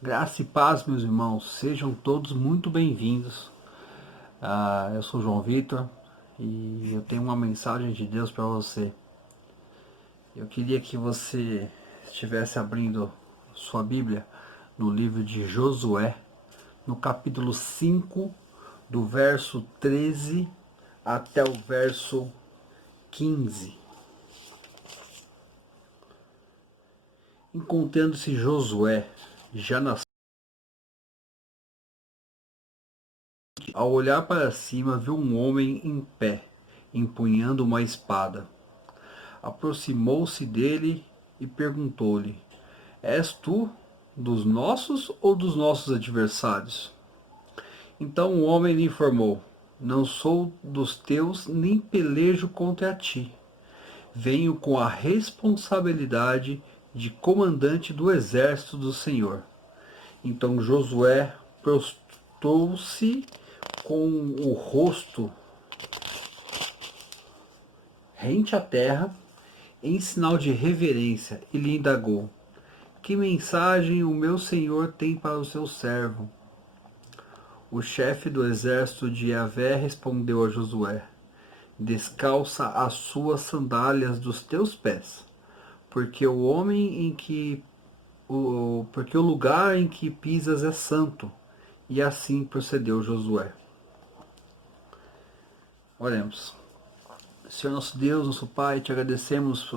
Graça e paz, meus irmãos, sejam todos muito bem-vindos. Eu sou João Vitor e eu tenho uma mensagem de Deus para você. Eu queria que você estivesse abrindo sua Bíblia no livro de Josué, no capítulo 5, do verso 13 até o verso 15. Encontrando-se Josué já na Ao olhar para cima, viu um homem em pé, empunhando uma espada. Aproximou-se dele e perguntou-lhe: És tu dos nossos ou dos nossos adversários? Então o homem lhe informou: Não sou dos teus, nem pelejo contra ti. Venho com a responsabilidade de comandante do exército do Senhor. Então Josué prostrou-se com o rosto rente à terra, em sinal de reverência, e lhe indagou: Que mensagem o meu senhor tem para o seu servo? O chefe do exército de Yahvé respondeu a Josué: Descalça as suas sandálias dos teus pés, porque porque o lugar em que pisas é santo. E assim procedeu Josué. Oremos. Senhor nosso Deus, nosso Pai, te agradecemos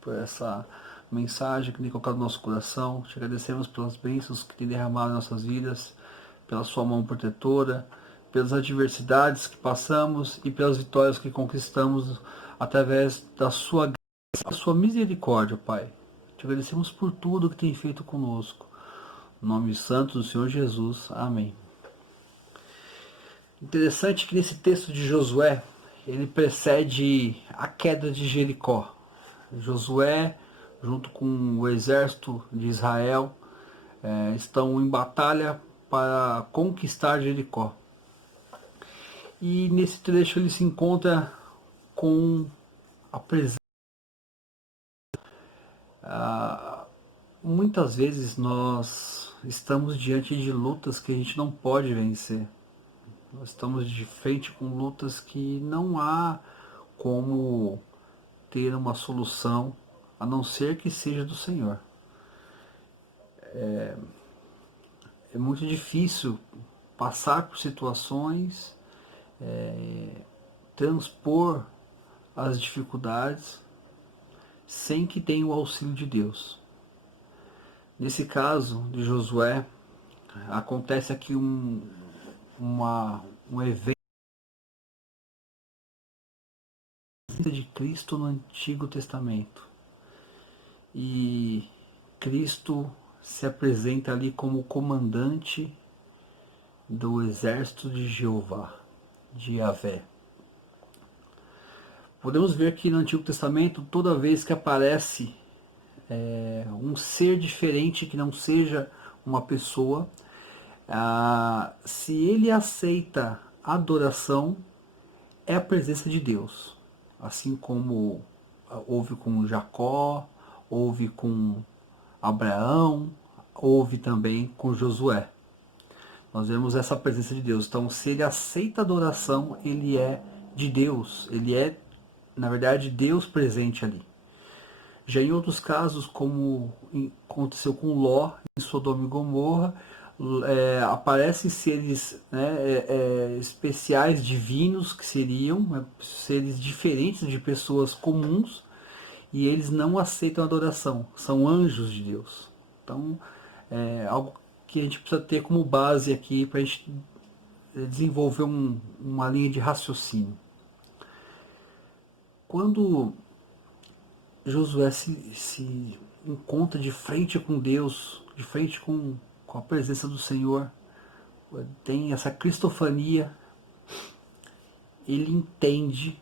por essa mensagem que tem colocado no nosso coração. Te agradecemos pelas bênçãos que tem derramado em nossas vidas, pela sua mão protetora, pelas adversidades que passamos e pelas vitórias que conquistamos através da sua graça, da sua misericórdia, Pai. Te agradecemos por tudo que tem feito conosco. No nome santo do Senhor Jesus. Amém. Interessante que nesse texto de Josué, ele precede a queda de Jericó. Josué, junto com o exército de Israel, estão em batalha para conquistar Jericó. E nesse trecho ele se encontra com a presença. Muitas vezes nós estamos diante de lutas que a gente não pode vencer. Nós estamos de frente com lutas que não há como ter uma solução a não ser que seja do Senhor. É muito difícil passar por situações, transpor as dificuldades sem que tenha o auxílio de Deus. Nesse caso de Josué, acontece aqui um evento de Cristo no Antigo Testamento. E Cristo se apresenta ali como comandante do exército de Jeová, de Yahvé. Podemos ver que no Antigo Testamento, toda vez que aparece um ser diferente que não seja uma pessoa, se ele aceita adoração, é a presença de Deus. Assim como houve com Jacó, houve com Abraão, houve também com Josué. Nós vemos essa presença de Deus. Então, se ele aceita adoração, ele é de Deus. Ele é, na verdade, Deus presente ali. Já em outros casos, como aconteceu com Ló, em Sodoma e Gomorra, aparecem seres, especiais, divinos, que seriam seres diferentes de pessoas comuns, e eles não aceitam adoração. São anjos de Deus. Então, é algo que a gente precisa ter como base aqui para a gente desenvolver uma linha de raciocínio. Quando Josué se encontra de frente com Deus, de frente com a presença do Senhor, tem essa cristofania, ele entende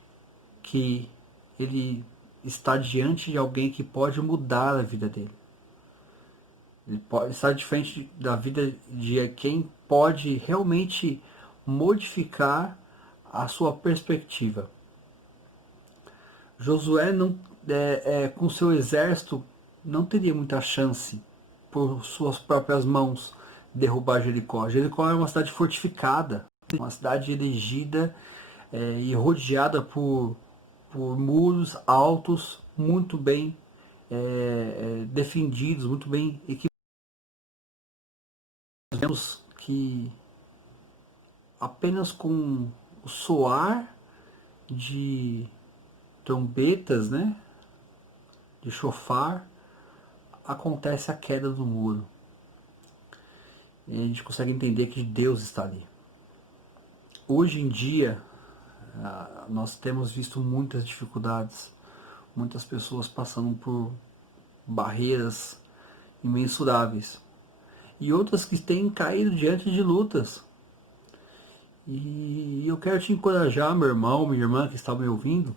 que ele está diante de alguém que pode mudar a vida dele. Ele pode estar de frente da vida de quem pode realmente modificar a sua perspectiva. Josué não, com seu exército não teria muita chance, por suas próprias mãos derrubar Jericó. Jericó é uma cidade fortificada, uma cidade erigida e rodeada por muros altos, muito bem defendidos, muito bem equipados. Vemos que apenas com o soar de trombetas, né, de chofar, acontece a queda do muro. E a gente consegue entender que Deus está ali. Hoje em dia, nós temos visto muitas dificuldades, muitas pessoas passando por barreiras imensuráveis e outras que têm caído diante de lutas. E eu quero te encorajar, meu irmão, minha irmã que está me ouvindo,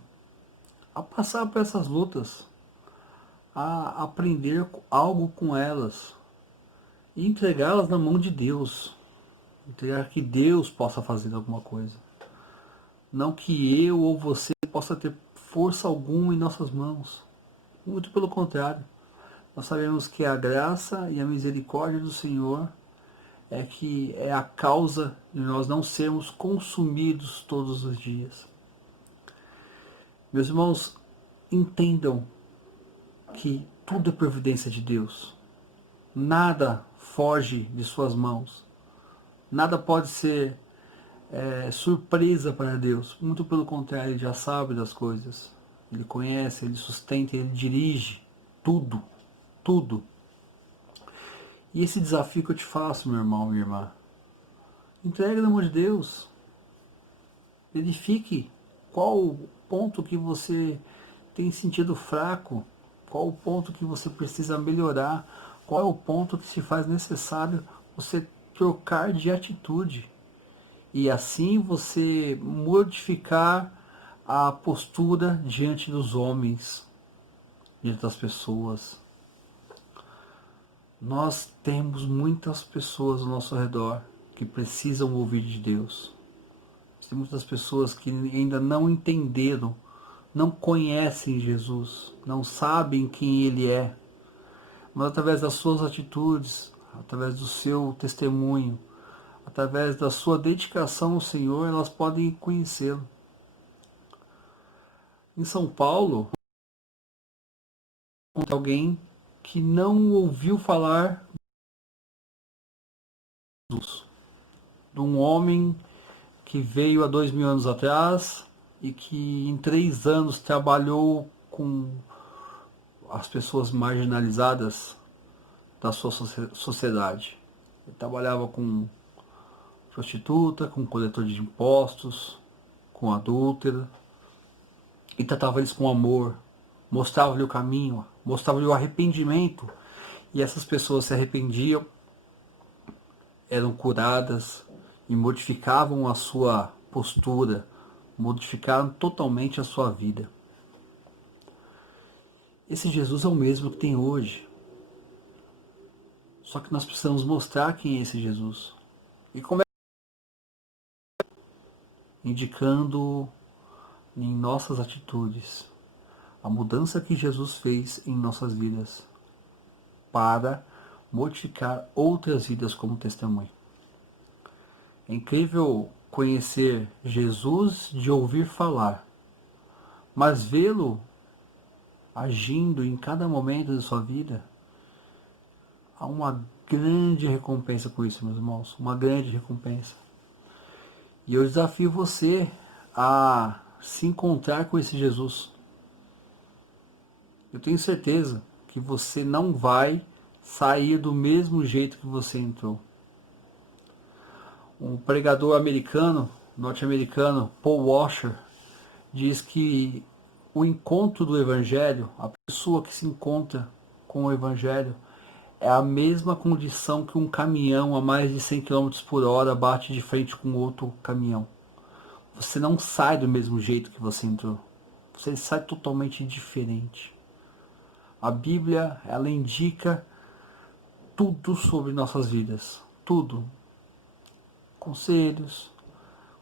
a passar por essas lutas, a aprender algo com elas e entregá-las na mão de Deus. Entregar que Deus possa fazer alguma coisa. Não que eu ou você possa ter força alguma em nossas mãos. Muito pelo contrário. Nós sabemos que a graça e a misericórdia do Senhor que é a causa de nós não sermos consumidos todos os dias. Meus irmãos, entendam que tudo é providência de Deus. Nada foge de suas mãos. Nada pode ser surpresa para Deus. Muito pelo contrário, Ele já sabe das coisas. Ele conhece, Ele sustenta, Ele dirige tudo. Tudo. E esse desafio que eu te faço, meu irmão, minha irmã, entregue na mão de Deus. Verifique qual o ponto que você tem sentido fraco, qual o ponto que você precisa melhorar, qual é o ponto que se faz necessário você trocar de atitude. E assim você modificar a postura diante dos homens, diante das pessoas. Nós temos muitas pessoas ao nosso redor que precisam ouvir de Deus. Tem muitas pessoas que ainda não entenderam, não conhecem Jesus, não sabem quem Ele é. Mas através das suas atitudes, através do seu testemunho, através da sua dedicação ao Senhor, elas podem conhecê-lo. Em São Paulo, alguém que não ouviu falar de Jesus, de um homem que veio há 2000 anos atrás e que em 3 anos trabalhou com as pessoas marginalizadas da sua sociedade. Ele trabalhava com prostituta, com coletor de impostos, com adúltera, e tratava eles com amor, mostrava-lhe o caminho, mostrava-lhe o arrependimento, e essas pessoas se arrependiam, eram curadas e modificavam a sua postura, modificaram totalmente a sua vida. Esse Jesus é o mesmo que tem hoje. Só que nós precisamos mostrar quem é esse Jesus. E como é? Indicando em nossas atitudes a mudança que Jesus fez em nossas vidas para modificar outras vidas como testemunho. É incrível conhecer Jesus de ouvir falar, mas vê-lo agindo em cada momento da sua vida. Há uma grande recompensa por isso, meus irmãos, uma grande recompensa. E eu desafio você a se encontrar com esse Jesus. Eu tenho certeza que você não vai sair do mesmo jeito que você entrou. Um pregador americano, norte-americano, Paul Washer, diz que o encontro do Evangelho, a pessoa que se encontra com o Evangelho, é a mesma condição que um caminhão a mais de 100 km por hora bate de frente com outro caminhão. Você não sai do mesmo jeito que você entrou. Você sai totalmente diferente. A Bíblia, ela indica tudo sobre nossas vidas. Tudo. Conselhos.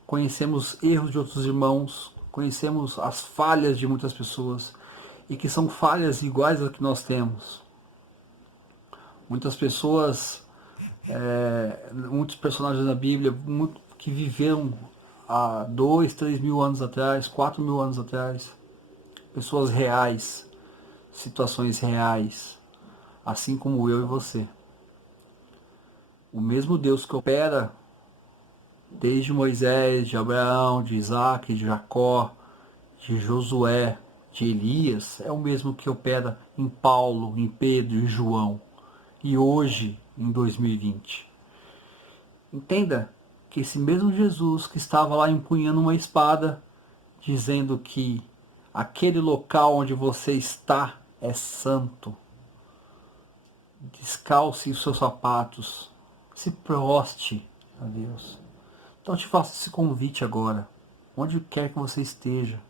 Conhecemos erros de outros irmãos. Conhecemos as falhas de muitas pessoas. E que são falhas iguais às que nós temos. Muitas pessoas, muitos personagens da Bíblia que viveram há 2, 3 mil anos atrás, 4 mil anos atrás, pessoas reais, situações reais, assim como eu e você. O mesmo Deus que opera desde Moisés, de Abraão, de Isaac, de Jacó, de Josué, de Elias, é o mesmo que opera em Paulo, em Pedro e João, e hoje, em 2020. Entenda que esse mesmo Jesus que estava lá empunhando uma espada, dizendo que aquele local onde você está é santo, descalce os seus sapatos, se proste a Deus. Então eu te faço esse convite agora, onde quer que você esteja,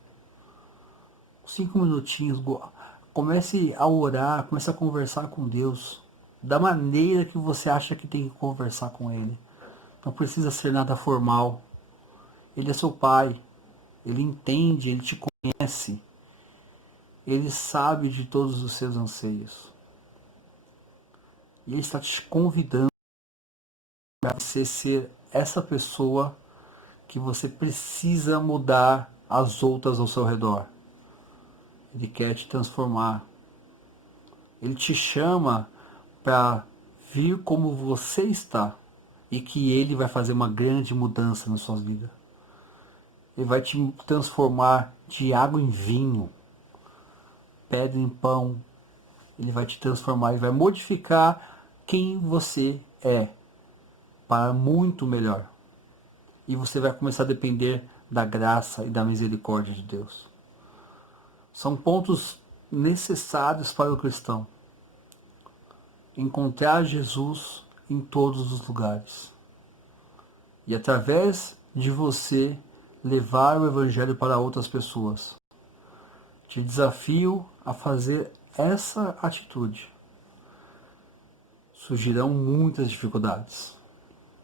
5 minutinhos, comece a orar, comece a conversar com Deus, da maneira que você acha que tem que conversar com Ele. Não precisa ser nada formal. Ele é seu Pai, Ele entende, Ele te conhece, Ele sabe de todos os seus anseios. E Ele está te convidando para você ser essa pessoa que você precisa mudar as outras ao seu redor. Ele quer te transformar. Ele te chama para vir como você está e que Ele vai fazer uma grande mudança na sua vida. Ele vai te transformar de água em vinho, pedra em pão. Ele vai te transformar e vai modificar quem você é para muito melhor. E você vai começar a depender da graça e da misericórdia de Deus. São pontos necessários para o cristão. Encontrar Jesus em todos os lugares. E através de você levar o Evangelho para outras pessoas. Te desafio a fazer essa atitude. Surgirão muitas dificuldades.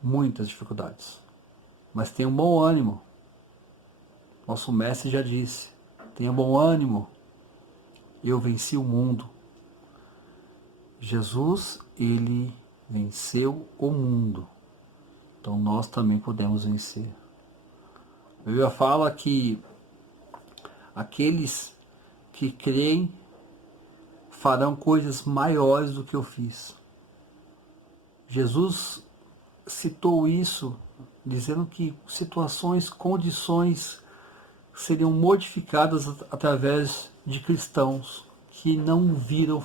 Muitas dificuldades. Mas tenha um bom ânimo. Nosso mestre já disse, tenha bom ânimo. Eu venci o mundo. Jesus, ele venceu o mundo. Então nós também podemos vencer. A Bíblia fala que aqueles que creem farão coisas maiores do que eu fiz. Jesus citou isso, dizendo que situações, condições seriam modificadas através de cristãos que não viram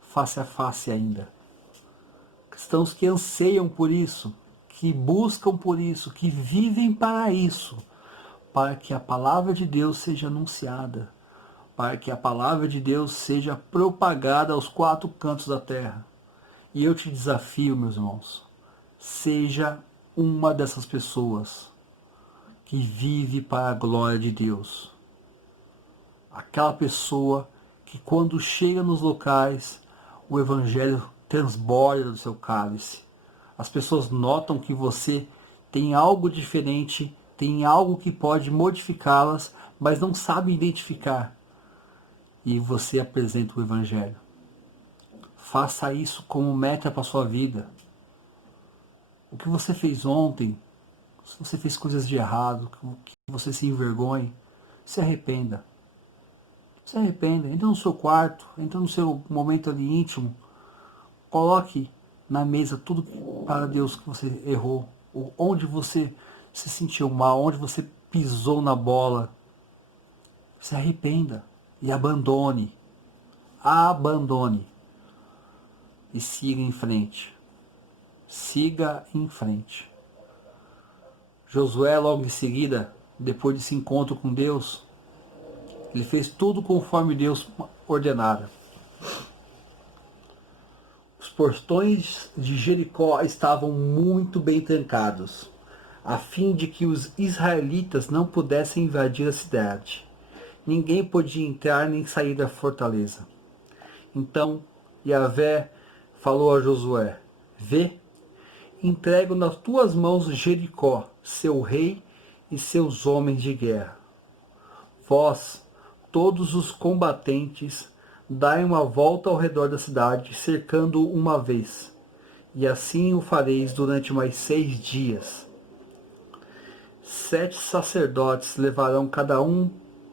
face a face ainda. Cristãos que anseiam por isso, que buscam por isso, que vivem para isso, para que a palavra de Deus seja anunciada, para que a palavra de Deus seja propagada aos 4 cantos da terra. E eu te desafio, meus irmãos, seja uma dessas pessoas que vive para a glória de Deus. Aquela pessoa que quando chega nos locais, o Evangelho transborda do seu cálice. As pessoas notam que você tem algo diferente, tem algo que pode modificá-las, mas não sabe identificar. E você apresenta o Evangelho. Faça isso como meta para a sua vida. O que você fez ontem, se você fez coisas de errado, que você se envergonhe, se arrependa. Se arrependa, entra no seu quarto, entra no seu momento ali íntimo, coloque na mesa tudo para Deus que você errou, onde você se sentiu mal, onde você pisou na bola. Se arrependa e abandone. Abandone. E siga em frente. Siga em frente. Josué, logo em seguida, depois desse encontro com Deus, ele fez tudo conforme Deus ordenara. Os portões de Jericó estavam muito bem trancados, a fim de que os israelitas não pudessem invadir a cidade. Ninguém podia entrar nem sair da fortaleza. Então Yahvé falou a Josué: Vê, entrego nas tuas mãos Jericó, seu rei e seus homens de guerra. Vós, todos os combatentes, Dai uma volta ao redor da cidade, cercando uma vez, e assim o fareis durante mais 6 dias. 7 sacerdotes levarão cada um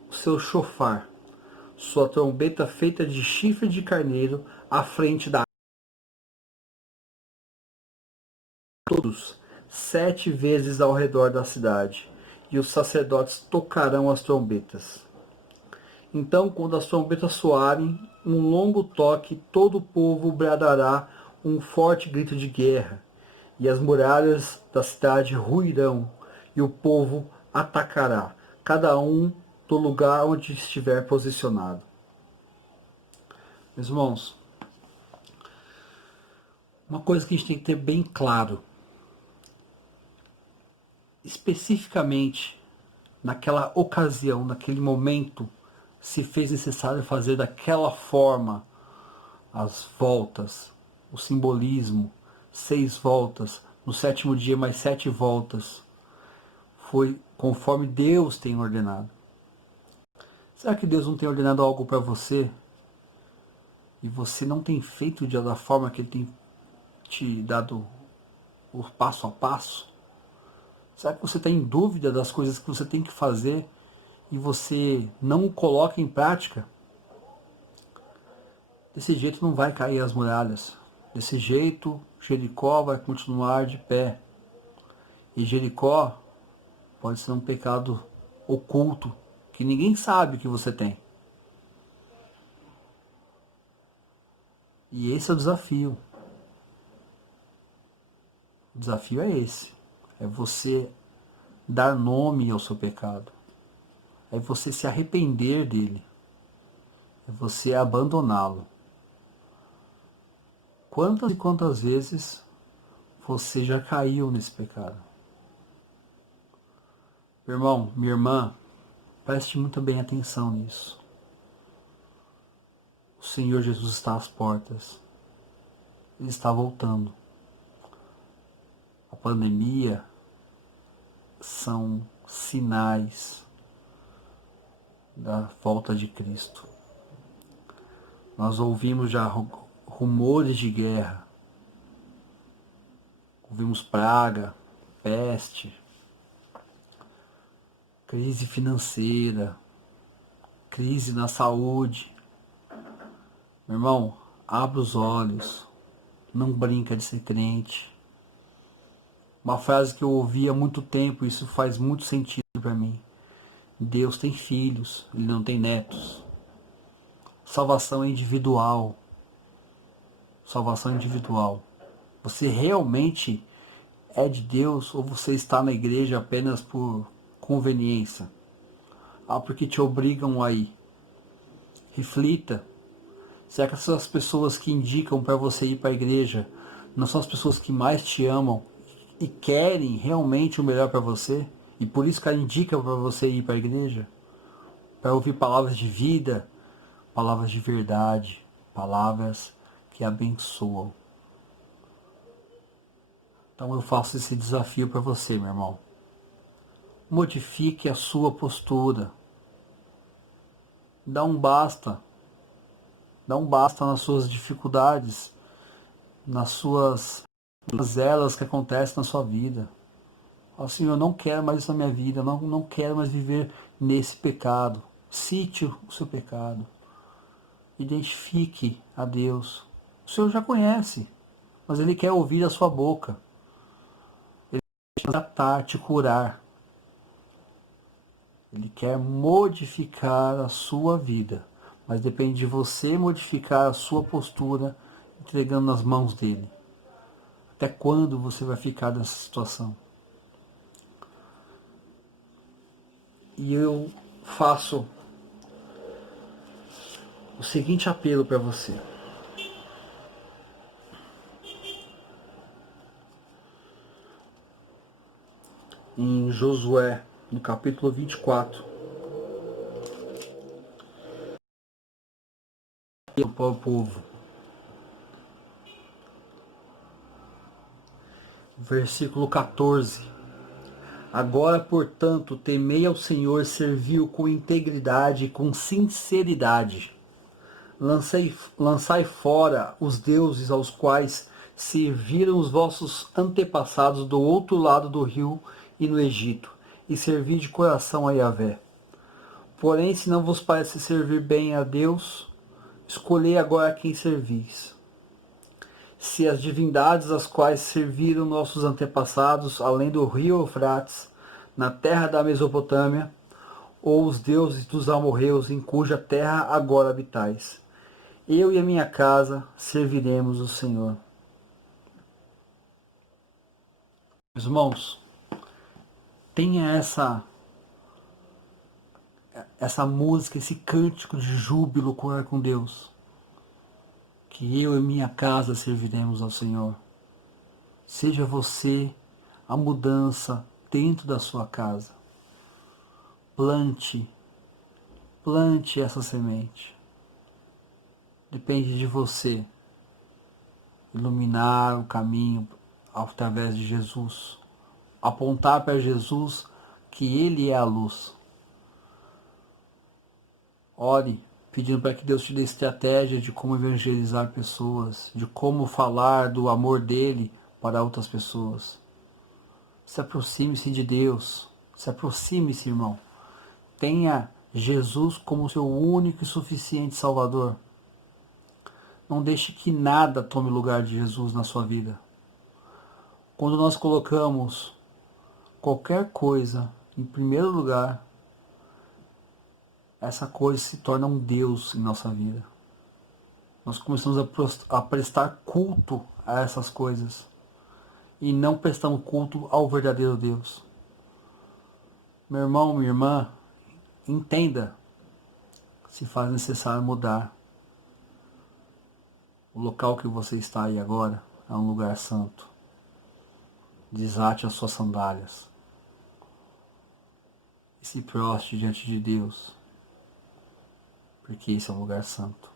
o seu chofar, sua trombeta feita de chifre de carneiro, à frente da todos, 7 vezes ao redor da cidade, e os sacerdotes tocarão as trombetas. Então, quando as trombetas soarem, um longo toque, todo o povo bradará um forte grito de guerra, e as muralhas da cidade ruirão, e o povo atacará, cada um do lugar onde estiver posicionado. Meus irmãos, uma coisa que a gente tem que ter bem claro, especificamente naquela ocasião, naquele momento, se fez necessário fazer daquela forma as voltas, o simbolismo, 6 voltas, no 7º dia mais 7 voltas, foi conforme Deus tem ordenado. Será que Deus não tem ordenado algo para você e você não tem feito da forma que Ele tem te dado o passo a passo? Será que você está em dúvida das coisas que você tem que fazer e você não o coloca em prática? Desse jeito não vai cair as muralhas. Desse jeito, Jericó vai continuar de pé. E Jericó pode ser um pecado oculto, que ninguém sabe que você tem. E esse é o desafio. O desafio é esse. É você dar nome ao seu pecado. É você se arrepender dele. É você abandoná-lo. Quantas e quantas vezes você já caiu nesse pecado? Meu irmão, minha irmã, preste muito bem atenção nisso. O Senhor Jesus está às portas. Ele está voltando. A pandemia são sinais da volta de Cristo. Nós ouvimos já rumores de guerra. Ouvimos praga, peste, crise financeira, crise na saúde. Meu irmão, abra os olhos. Não brinca de ser crente. Uma frase que eu ouvi há muito tempo, isso faz muito sentido para mim. Deus tem filhos, Ele não tem netos. Salvação é individual. Salvação é individual. Você realmente é de Deus ou você está na igreja apenas por conveniência? Porque te obrigam a ir. Reflita. Será que essas pessoas que indicam para você ir para a igreja não são as pessoas que mais te amam e querem realmente o melhor para você? E por isso que ela indica para você ir para a igreja? Para ouvir palavras de vida, palavras de verdade, palavras que abençoam. Então eu faço esse desafio para você, meu irmão. Modifique a sua postura. Dá um basta. Dá um basta nas suas dificuldades, nas elas que acontecem na sua vida. Fala assim, eu não quero mais isso na minha vida, eu não quero mais viver nesse pecado. Cite o seu pecado. Identifique a Deus. O Senhor já conhece, mas Ele quer ouvir a sua boca. Ele quer te tratar, te curar. Ele quer modificar a sua vida, mas depende de você modificar a sua postura, entregando nas mãos dele. Até quando você vai ficar nessa situação? E eu faço o seguinte apelo para você. Em Josué, no capítulo 24, para o povo, versículo 14. Agora, portanto, temei ao Senhor, servi-o com integridade e com sinceridade. Lançai fora os deuses aos quais serviram os vossos antepassados do outro lado do rio e no Egito, e servi de coração a Yahvé. Porém, se não vos parece servir bem a Deus, escolhei agora quem servis. Se as divindades às quais serviram nossos antepassados, além do rio Eufrates, na terra da Mesopotâmia, ou os deuses dos amorreus em cuja terra agora habitais. Eu e a minha casa serviremos o Senhor. Meus irmãos, tenha essa música, esse cântico de júbilo com Deus. Que eu e minha casa serviremos ao Senhor. Seja você a mudança dentro da sua casa. Plante essa semente. Depende de você iluminar o caminho através de Jesus. Apontar para Jesus que Ele é a luz. Ore pedindo para que Deus te dê estratégia de como evangelizar pessoas, de como falar do amor dele para outras pessoas. Se aproxime-se de Deus. Se aproxime-se, irmão. Tenha Jesus como seu único e suficiente Salvador. Não deixe que nada tome lugar de Jesus na sua vida. Quando nós colocamos qualquer coisa em primeiro lugar, essa coisa se torna um Deus em nossa vida. Nós começamos a prestar culto a essas coisas e não prestamos culto ao verdadeiro Deus. Meu irmão, minha irmã, entenda, se faz necessário mudar. O local que você está aí agora é um lugar santo. Desate as suas sandálias e se prostre diante de Deus, porque esse é um lugar santo.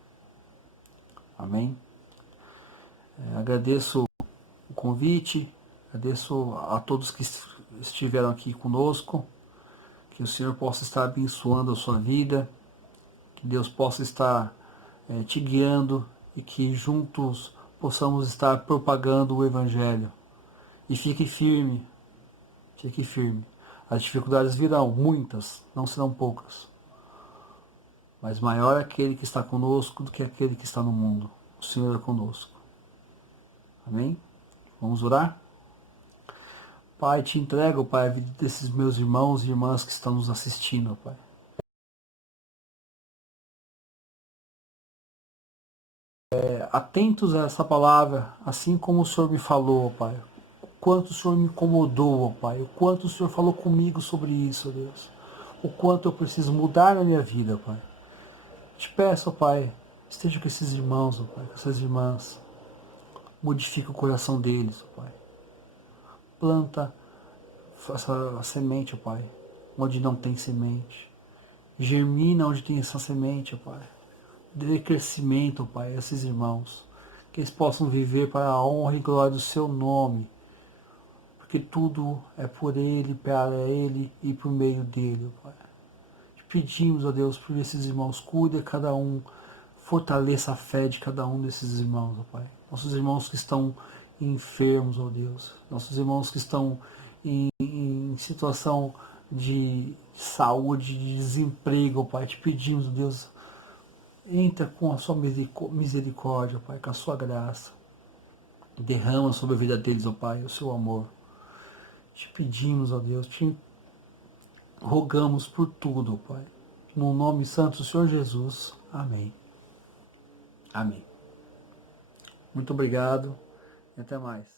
Amém? Agradeço o convite, agradeço a todos que estiveram aqui conosco, que o Senhor possa estar abençoando a sua vida, que Deus possa estar te guiando e que juntos possamos estar propagando o Evangelho. E fique firme, fique firme. As dificuldades virão, muitas, não serão poucas. Mas maior é aquele que está conosco do que aquele que está no mundo. O Senhor é conosco. Amém? Vamos orar? Pai, te entrego, Pai, a vida desses meus irmãos e irmãs que estão nos assistindo, Pai. Atentos a essa palavra, assim como o Senhor me falou, Pai. O quanto o Senhor me incomodou, Pai. O quanto o Senhor falou comigo sobre isso, Deus. O quanto eu preciso mudar na minha vida, Pai. Te peço, Pai, esteja com esses irmãos, Pai, com essas irmãs. Modifica o coração deles, Pai. Planta essa semente, Pai, onde não tem semente. Germina onde tem essa semente, Pai. Dê crescimento, Pai, a esses irmãos. Que eles possam viver para a honra e glória do Seu nome. Porque tudo é por Ele, para Ele e por meio dEle, Pai. Pedimos, ó Deus, por esses irmãos, cuida cada um, fortaleça a fé de cada um desses irmãos, ó Pai. Nossos irmãos que estão enfermos, ó Deus, nossos irmãos que estão em situação de saúde, de desemprego, ó Pai, te pedimos, ó Deus, entra com a sua misericórdia, ó Pai, com a sua graça, derrama sobre a vida deles, ó Pai, o seu amor. Te pedimos, ó Deus, te rogamos por tudo, Pai. No nome santo do Senhor Jesus. Amém. Amém. Muito obrigado e até mais.